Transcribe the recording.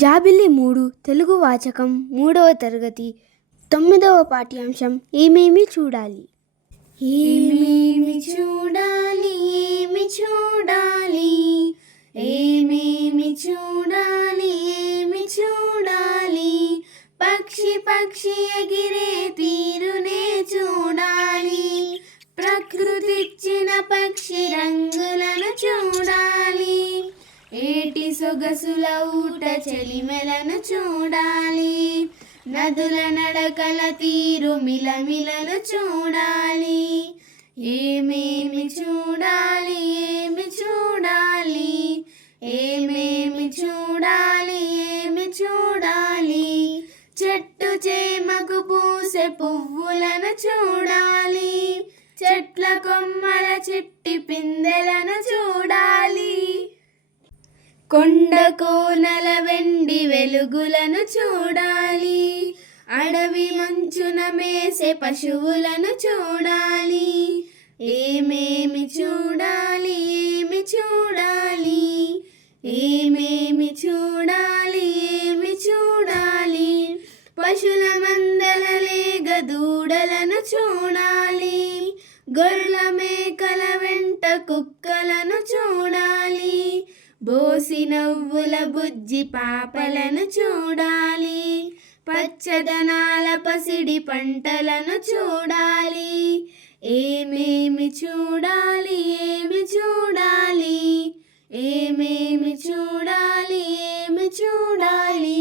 జాబిల్లి 3 తెలుగు వాచకం 3వ తరగతి 9వ పాఠ్యాంశం ఏమేమి చూడాలి. ఏమేమి చూడాలి, ఏమి చూడాలి, ఏమేమి చూడాలి, ఏమి చూడాలి, పక్షి పక్షి ఎగిరే తీరునే చూడాలి, ప్రకృతిచ్చిన పక్షి రంగులను చూడాలి, ఏటి సొగసుల ఊట చెలిమెలను చూడాలి, నదుల నడకల తీరు మిలమిలను చూడాలి. ఏమేమి చూడాలి, ఏమి చూడాలి, ఏమేమి చూడాలి, ఏమి చూడాలి, చెట్టు చేమకు పూసే పువ్వులను చూడాలి, చెట్ల కొమ్మల చిట్టి పిందెలను చూడాలి, కొండ కోనల వెండి వెలుగులను చూడాలి, అడవి మంచున మేసే పశువులను చూడాలి. ఏమేమి చూడాలి, ఏమి చూడాలి, ఏమేమి చూడాలి, ఏమి చూడాలి, పశుల మందల లేగ దూడలను చూడాలి, గొర్రెల మేకల వెంట కుక్కలను చూడాలి, బోసి నవ్వుల బుజ్జి పాపలను చూడాలి, పచ్చదనాల పసిడి పంటలను చూడాలి. ఏమేమి చూడాలి, ఏమి చూడాలి, ఏమేమి చూడాలి, ఏమి చూడాలి.